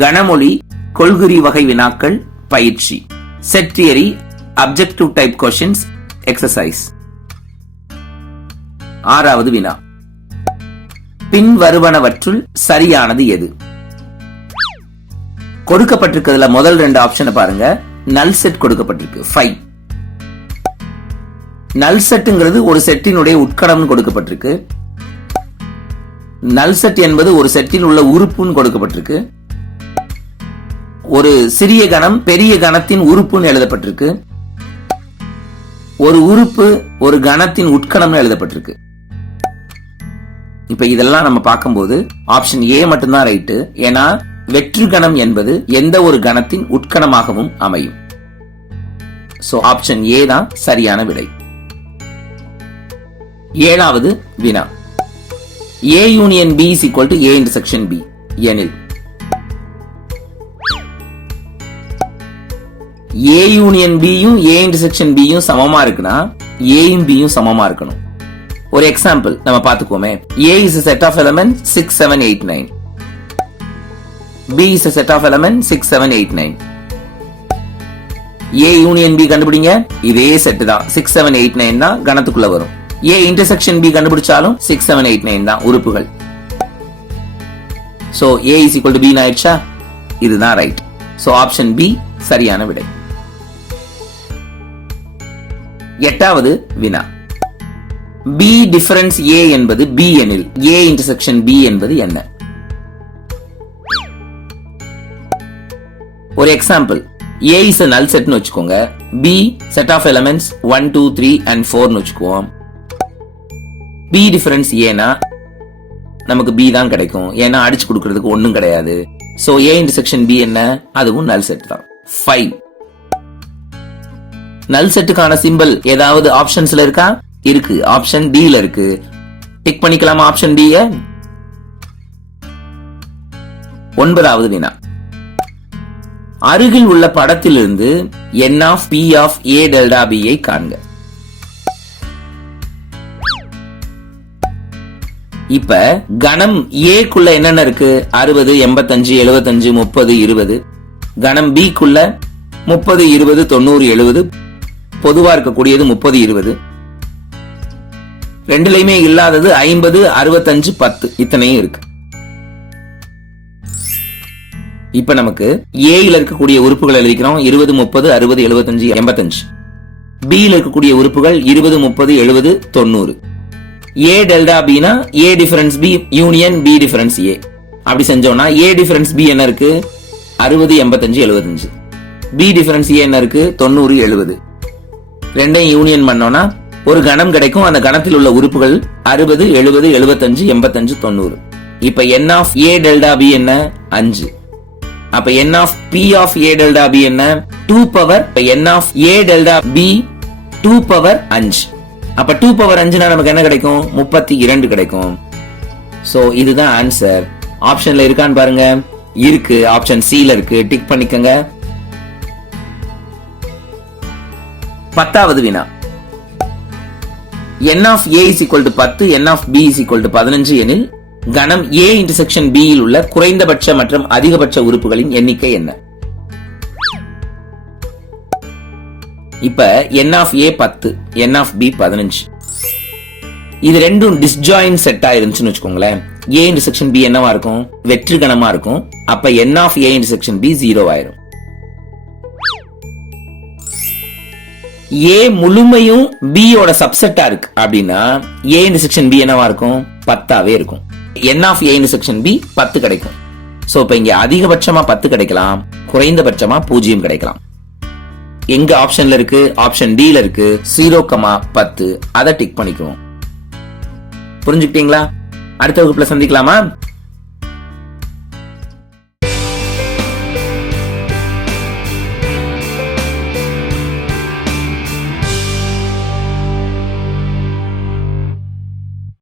கனமொழி கொள்குறி வகை வினாக்கள் பயிற்சி. Set theory objective type questions exercise ஆறாவது வினா. பின் வருவனவற்றுள் சரியானது எது? கொடுக்கப்பட்டிருக்கிறதுல முதல் ரெண்டு ஆப்ஷனை பாருங்க. நல் செட் கொடுக்கப்பட்டிருக்கு. ஃபைவ் நல் செட்டுங்கிறது ஒரு செட்டினுடைய உட்கடம் கொடுக்கப்பட்டிருக்கு. நல் செட் என்பது ஒரு செட்டில் உள்ள உறுப்புன்னு கொடுக்கப்பட்டிருக்கு. ஒரு சிறிய கணம் பெரிய கணத்தின் உறுப்புன்னு எழுதப்பட்டிருக்கு. ஒரு உறுப்பு ஒரு கணத்தின் உட்கணம்னு எழுதப்பட்டிருக்கு. இப்ப இதெல்லாம் நம்ம பார்க்கும்போது ஆப்ஷன் ஏ மட்டும்தான் ரைட்டு ஏன்னா வெற்று கணம் என்பது எந்த ஒரு கணத்தின் உட்கணமாகவும் அமையும். சோ ஆப்ஷன் ஏ தான் சரியான விடை. ஏழாவது வினா. A union B is equal to A intersection B எனில் ஏ யூனியன் பியும் ஏ இன்டர்செக்ஷன் பியும் சமமா இருக்குன்னா ஏயும் பியும் சமமா இருக்கணும். ஒரு எக்ஸாம்பிள் நம்ம பாத்துக்கோமே A is set of element six seven eight nine B is set of element six seven eight nine A union B கண்டுபிடிங்க இதே செட் தான். சிக்ஸ் செவன் எயிட் நைன் தான் கணத்துக்குள்ள வரும். ஏ இன்டர்செக்ஷன் பி கண்டுபிடிச்சாலும் சிக்ஸ் செவன் எயிட் நைன் தான் உறுப்புகள். So A is equal to B ஆயிடுச்சா? இதுதான் ரைட் சோ ஆப்ஷன் பி சரியான விடை. எட்டாவது வினா. பி டிஃபரன்ஸ் ஏ என்பது பி எனில் ஏ இன்டர்செக்ஷன் பி என்பது என்ன? ஒரு எக்ஸாம்பிள் ஏ இஸ் நல் செட்னு வச்சுக்கோங்க. B set of elements one two three and ஃபோர்னு வச்சுக்குவோம். பி டிஃபரன்ஸ் ஏனா நமக்கு பி தான் கிடைக்கும். ஏன்னா அடிச்சு கொடுக்கறதுக்கு ஒன்றும் கிடையாது. சோ ஏ இன்டர்செக்ஷன் பி என்ன? அதுவும் நல் செட் தான். ஃபைவ் நல் செட்டுக்கான சிம்பிள் ஏதாவது ஆப்ஷன்ஸ்ல இருக்கா? இருக்கு. ஆப்ஷன் டி ல இருக்கு. டிக் பண்ணிக்கலாமா ஆப்ஷன் டி ஒன்பதாவது வினா. அருகில் உள்ள படத்திலிருந்து n of B of A delta B ஐ காண்க. இப்ப கணம் ஏக்குள்ள என்னென்ன இருக்கு? அறுபது எண்பத்தஞ்சு எழுபத்தஞ்சு முப்பது இருபது. கணம் பி குள்ள முப்பது இருபது தொண்ணூறு எழுபது. பொதுவா இருக்கக்கூடியது முப்பது இருபது. ரெண்டுலையுமே இல்லாதது ஐம்பது அறுபத்தஞ்சு பத்து. இத்தனையும் இருக்கு. இப்ப நமக்கு ஏயில் இருக்கக்கூடிய உறுப்புகள் எழுதிக்கிறோம். இருபது முப்பது அறுபது எழுபத்தஞ்சு எண்பத்தஞ்சு. பியில் இருக்கக்கூடிய உறுப்புகள் இருபது முப்பது எழுபது தொண்ணூறு. A delta Bina A difference B union B difference A அப்படி செஞ்சோம்னா ஏ டிஃபரன்ஸ் பி என்ன இருக்கு? அறுபது எண்பத்தஞ்சு எழுபத்தஞ்சு. பி டிஃபரன்ஸ் ஏ என்ன இருக்கு? தொண்ணூறு எழுபது. ரெண்டையும் யூனியன் பண்ணோம்னா ஒரு கணம் கிடைக்கும். அந்த கணத்தில் உள்ள உறுப்புகள் அறுபது எழுபது எழுபத்தஞ்சு எண்பத்தஞ்சு தொண்ணூறு. இப்ப n of A delta B என்ன? அஞ்சு. அப்ப n of B of A delta B என்ன? Two power n of A delta B two power அஞ்சு. அப்ப டூ பவர் அஞ்சுனா நமக்கு என்ன கிடைக்கும்? முப்பத்தி இரண்டு கிடைக்கும். சோ இதுதான் ஆன்சர் ஆப்ஷன்ல இருக்கான்னு பாருங்க. இருக்கு. ஆப்ஷன் சி இருக்கு. டிக் பண்ணிக்கங்க. பத்தாவது வினா. N of A is equal to பத்து n of B is equal to பதினஞ்சு எனில் கணம் ஏ இன்டர்செக்ஷன் பி யில் உள்ள குறைந்தபட்ச மற்றும் அதிகபட்ச உறுப்புகளின் எண்ணிக்கை என்ன? இப்ப என் ஆஃப் ஏ பத்து என் ஆஃப் பி பதினஞ்சு. இது ரெண்டும் டிஸ்ஜாயின் செட் ஆயிருந்துச்சுன்னு வச்சுக்கோங்களேன். ஏ இன்டர்செக்ஷன் பி என்னவா இருக்கும்? வெற்று கணமா இருக்கும். அப்ப n of A intersection B zero ஆயிரும். ஏ முழுமையும் பியோட யோட சப்செட்டா இருக்கு. அப்படின்னா ஏ செக்ஷன் பி என்னவா இருக்கும்? பத்தாவே இருக்கும். N of A section B பத்து கிடைக்கும். சோ இப்ப இங்க அதிகபட்சமா பத்து கிடைக்கலாம் குறைந்தபட்சமாக பூஜ்ஜியம் கிடைக்கலாம். எங்க ஆப்ஷன்ல இருக்கு? ஆப்ஷன் டில இருக்கு. ஜீரோ கமா பத்து. அதை டிக் பண்ணிக்குவோம். புரிஞ்சுக்கிட்டீங்களா? அடுத்த வகுப்புல சந்திக்கலாமா?